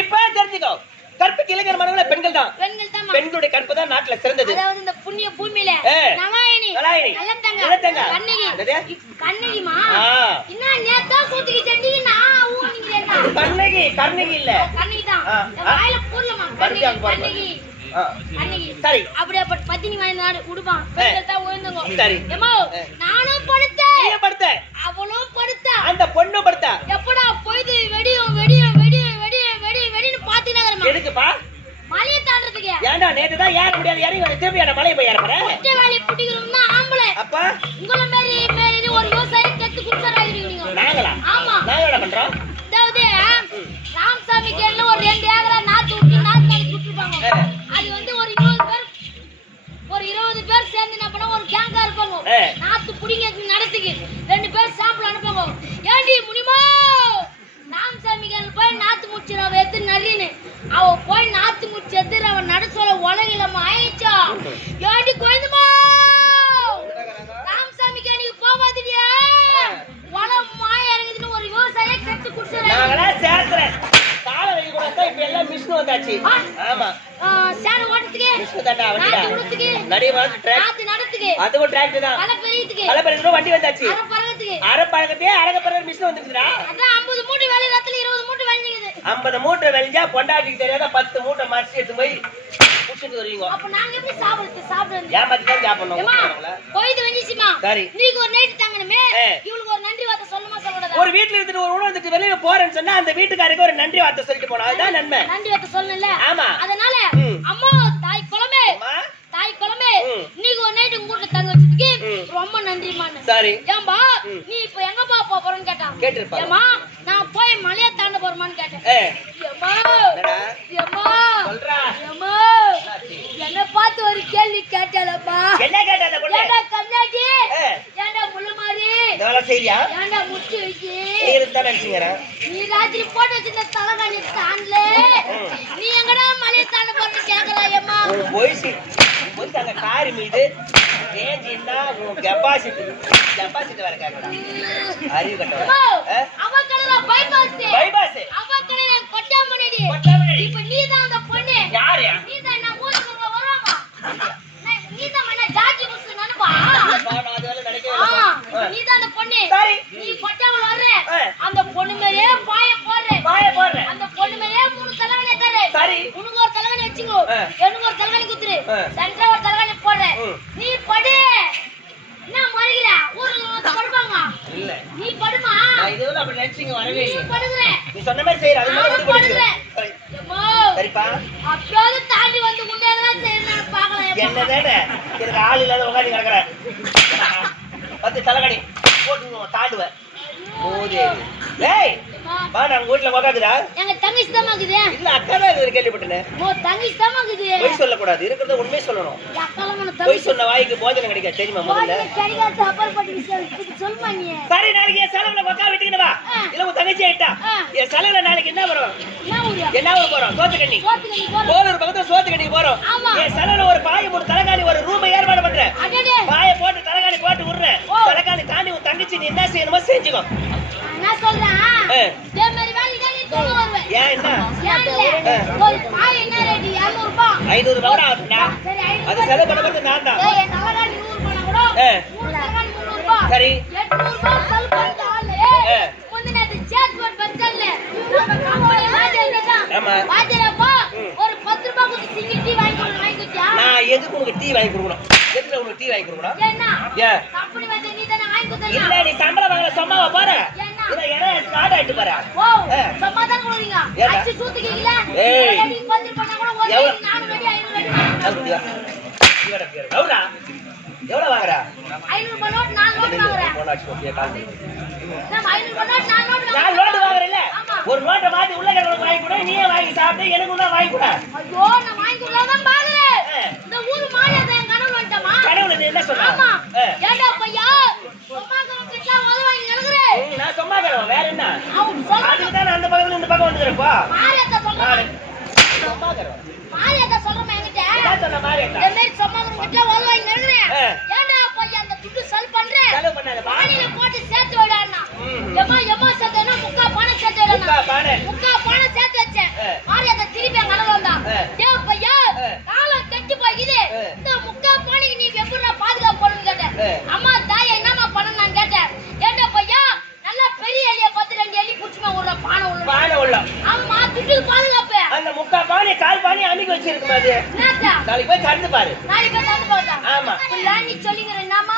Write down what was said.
இப்ப தெரிஞ்சுக்கோ, கற்புக்கு இளைஞர் மனங்கள பெண்கள் தான். பெண்களுடைய கற்பு தான் நாட்டுல சிறந்தது. அதாவது இந்த புண்ணிய பூமியில நலாயினி கண்ணகிமா என்ன நேத்தா சூத்திக்கு செண்டி நான் ஊனிங்கறேடா. கண்ணகி இல்ல, கண்ணகி தான். வாயில பூர்லமா கண்ணகி. சரி, அப்படியே பத்தினி வாய்ந்தாடு உடுபான். பெண்கள்ட்ட ஓய்ந்தங்க. சரி. ஏமா நானும் படுத்தேன். நீ படுத்த. அவளும் படுத்த. அந்த பொண்ணு படுத்த. எப்படா போய்து வெடின்னு பாத்தினாங்கறமா. எதுக்குப்பா? மலைய தாண்டறதுக்கு. ஏண்டா நேத்து தான் ஏற முடியாது, ஏறி வந்து திருப்பி அந்த மலைய போய் ஏறற. ஒற்ற வேலை புடிக்குறோம்னா ஆம்பளை. அப்ப உங்கள மேரி ஒரு விவசாயி கெத்து குடுறறாங்க நீங்க. நாங்களா? ஆமா. நாங்க என்ன பண்றோம்? அதாவது ராமசாமி கேல்ல ஒரு 2 ஏக்கரா நாத்து குடுத்துப்பாங்க. அது வந்து ஒரு 20 பேர் சேர்ந்து என்ன பண்ண ஒரு கேங்கா இருப்பாங்க. நாத்து புடிங்க நடத்துக்கு 2 பேர் சாம்பிள் அனுப்புவாங்க. ஏண்டி முனிமா ராமசாமி கேல்ல போய் நாத்து முச்சிரா வெத்து நரின்னு அவ போய் நாத்து முச்சி எதிர அவ நட சொல்ல உலகிலமா ஆயிச்சா. ஏண்டி கோயந்தமா ராமசாமி கேனிக்கு போவாதீடியா வள மாய இறங்குதுன்னு ஒரு விவசாயியை கட்டி குடுறறாங்க. நாங்களே சேர்க்கறேன் கால வெளிய கூட தான் இப்ப எல்லாம் மிஷின் வந்தாச்சு. ஆமா சேன ஓட்டத்துக்கு மிஷின் தான்டா வண்டிடா. நாத்து உடுத்துக்கு நடி வந்து டிராக்டர் நாத்து நடத்துக்கு அதுவும் டிராக்டர் தான். கல பெரியதுக்கு வண்டி வந்தாச்சு. அரை பறக்கறதுக்கு மிஷின் வந்துக்குதுடா. அதான் 50 மூட்டை வேலை ராத்திரி 20 மூட்டை வேலைங்குது. 50 மூட்டை வேலைஞ்சா பொண்டாட்டிக்கு தெரியாத 10 மூட்டை மரிச்சு எடுத்து போய் புடிச்சிட்டு வருவீங்க. அப்ப நாங்க எப்படி சாப்பிடுறது? ஏமாத்தி தான் சாப்பிடணும். போய்து வந்துச்சுமா. சரி, நீங்க ஒரு நைட் தங்கணுமே. இவளுக்கு ஒரு நன்றி வார்த்தை சொல்லணுமா சொல்லக்கூடாதா? ஒரு வீட்ல இருந்துட்டு ஒரு உணவு வந்துட்டு வெளிய போறேன்னு சொன்னா அந்த வீட்டுக்காரருக்கு ஒரு நன்றி வார்த்தை சொல்லிட்டு போணும். அதுதான் நன்மை. நன்றி வார்த்தை சொல்லணும்ல. ஆமா. அதனால அம்மா தாய் குலமே நீங்க ஒரு நைட் உங்க வீட்ல தங்க வச்சதுக்கு ரொம்ப நன்றிமான்னு. சரி. ஏம்பா நீ இப்ப எங்கப்பா போறன்னு கேட்டான். கேட்டிருப்பா. ஏமா நான் போய் மலைய தாண்ட போறமான்னு கேட்டேன். ஏமா சொல்றா. ஏமா என்ன பார்த்து ஒரு கேள்வி கேட்டலப்பா. என்ன கேட்டாத கொள்ள? ஏடா கண்ணாடி, ஏடா முள்ளமாரி, இதெல்லாம் சரியா? ஏடா முச்சி வச்சி நீ இருந்தா நினைச்சீங்கற. நீ ராத்திரி போட்டு வச்சிருந்த தலகாணி தாண்டல. நீ எங்கடா மலைய தாண்ட போறன்னு கேக்குறா. ஏமா போய்சி அந்த காரி மீது ரேஞ்சின்னா உன் கெபாசிட்டி வர கேக்குறா. அறிவு கட்டவா. அவ கடல பைபாஸ் அவ கடல கொட்டாமனடி. இப்ப நீ தான் அந்த பொண்ணு. யாரு? நீ தான் நான் ஊருக்கு வராமா. நீ தான் என்ன ஜாஜி குஸ் நனபா. நான் அதெல்லாம் நினைக்கவே இல்ல. நீ தான் அந்த பொண்ணு. சரி, நீ கொட்டாமல வர்ற. அந்த பொண்ணு மேலே பாய போடுற. அந்த பொண்ணு மேலே 3 தலகாணி தர. சரி, உனக்கு ஒரு தலகாணி வெச்சுங்கோ, எனக்கு ஒரு தலகாணி குத்துரு, சென்டரா ஒரு தலகாணி போடுற. நீ படு. என்ன மறிகிற? ஊருக்கு படுவாங்க. இல்ல நீ படுமா. நான் இதுல அப்படி நினைச்சீங்க வரவே இல்ல. நீ படுற. நீ சொன்ன மாதிரி செய்ற. அது மாதிரி படுற. ஏமா சரிப்பா. அப்படியே தாண்டி வந்து முன்னேறலாம் செய்யணும் பார்க்கலாம். என்னதேடா எனக்கு ஆள் இல்லாத உட்கார்ந்து கிடக்குற. 10 தலகாணி போட்டு தாண்டுவ. ஓதே. டேய் வா நான் வீட்ல உட்கார்ந்துடா. எங்க தங்கச்சி தான் இருக்குது. இல்ல அக்கா தான் இது கேள்விப்பட்டேன். ஓ தங்கச்சி தான் இருக்குது. பொய் சொல்ல கூடாது, இருக்குறத உண்மை சொல்லணும். அக்காலமான தங்கச்சி. பொய் சொன்ன வாய்க்கு போஜனம் கிடைக்காது தெரியுமா முதல்ல? கிடைக்காது. அப்புறம் பட்டி சொல்மா நீ. சரி நாளைக்கு என் சலவல உட்கார விட்டுக்கின வா. இல்ல உன் தங்கச்சி ஆயிட்டா. என் சலவல நாளைக்கு என்ன வரும்? என்ன ஊர் போறோம்? சோத்துக்கண்ணி போறோம். போலூர் பக்கத்துல சோத்துக்கண்ணி போறோம். என் சலவல ஒரு பாய ஒரு தலகாணி ஒரு ரூம் ஏற்பாடு பண்றேன். பாய போட்டு தலகாணி போட்டு விடுறேன். தலகாணி தாண்டி உன் தங்கச்சி நீ என்ன செய்யணுமோ செஞ்சுக்கோ. நான் சொல்றேன். இதே மாதிரி வேலை தான் நீ தூங்க வருவே. ஏன் என்ன? ஒரு பாய் என்ன ரேட்? 200 ரூபாய். 500 ரூபாய் ஆகும்டா. சரி அது செலவு பண்ண போறது நான் தான். ஏய் என் தலகாணி 100 ரூபாய் கூட. 3 தலகாணி 300 ரூபாய். சரி 800 ரூபாய் செலவு பண்ண ஆளே. முந்தினது சேட் போட் பச்சல்ல. நம்ம கம்போல வாஜேடா. ஆமா. வாஜேடப்பா ஒரு 10 ரூபாய் கொடுத்து சிங்கிள் டீ வாங்கி கொடுத்தியா? நான் எதுக்கு உங்களுக்கு டீ வாங்கி கொடுக்கணும்? எதுக்கு உங்களுக்கு டீ வாங்கி கொடுக்கணும்? என்ன? ஏன்? கம்பெனி வந்து நீ தான வாங்கி கொடுத்தா? இல்ல நீ சம்பளம் வாங்கல சும்மாவா பாரு. இத என்ன ஸ்டார்ட் ஆயிட்டு பாரு. ஓ சமாதானம் கொடுங்க. அச்சி சூத்துக்கீங்கள? ஏய் நீ 10 பண்ணா கூட ஒரு 4 ரெடி 500 ரெடி. அப்படியா? இவட பேர் எவ்வளவு? எவ்வளவு வாங்குற? 500 ரூபாய் நோட் 4 நோட் வாங்குறேன். போனாச்சு ஓகே கால். நான் 500 ரூபாய் நோட் 4 நோட் வாங்குறேன். 4 நோட் வாங்குறல? ஒரு நோட்டை மாத்தி உள்ள கறவங்க வாங்கி கூட நீயே வாங்கி சாப்பிட்டு எனக்கு தான் வாங்கி கூட. ஐயோ நான் வாங்கி கொடுறதான் பாக்குறேன். இந்த ஊரு மாரியாத என் கனவு வந்துட்டமா? கனவுல நீ என்ன சொன்ன? ஆமா. ஏண்டா பையா சும்மாகறோம் கிட்ட வாங்கி நடக்குறே. நான் சும்மாகறோம் வேற என்ன? அதுக்கு தான் அந்த பக்கத்துல இந்த பக்கம் வந்துறப்பா. மாரியாத சொல்றேன். சும்மாகறோம். மாரியாத சொல்றேன் என்கிட்ட. என்ன சொன்ன மாரியாத? இந்த மாதிரி சும்மாகறோம் கிட்ட வாங்கி நடக்குறே. ஏண்டா பையா அந்த துட்டு செல் பண்றே. செல் பண்ணாத. பாடில போட்டு சேர்த்து விடானா. எம்மா சேர்த்தேனா முக்கா பானை சேர்த்து விடானா. முக்கா பானை. கெட்டு போய்க்குது. இந்த முக்கா பானைக்கு நீ எப்படிடா பாதுகாப்பு பண்ணணும்னு கேட்டேன். அம்மா தாய் என்னம்மா பண்ணணும் நான் கேட்டேன். கேட்ட பையா நல்லா பெரிய எலிய பார்த்து 2 எலி புடிச்சுமா ஒரு பானை உள்ள. அம்மா துட்டு பாதுகாப்பு. அந்த முக்கா பானை கால் பானை அன்னைக்கு வச்சிருக்கும் அது. என்னடா? நாளைக்கு போய் தந்து பாரு. நாளைக்கு போய் தந்து பாருடா. ஆமா. நீ சொல்லிங்கற என்னமா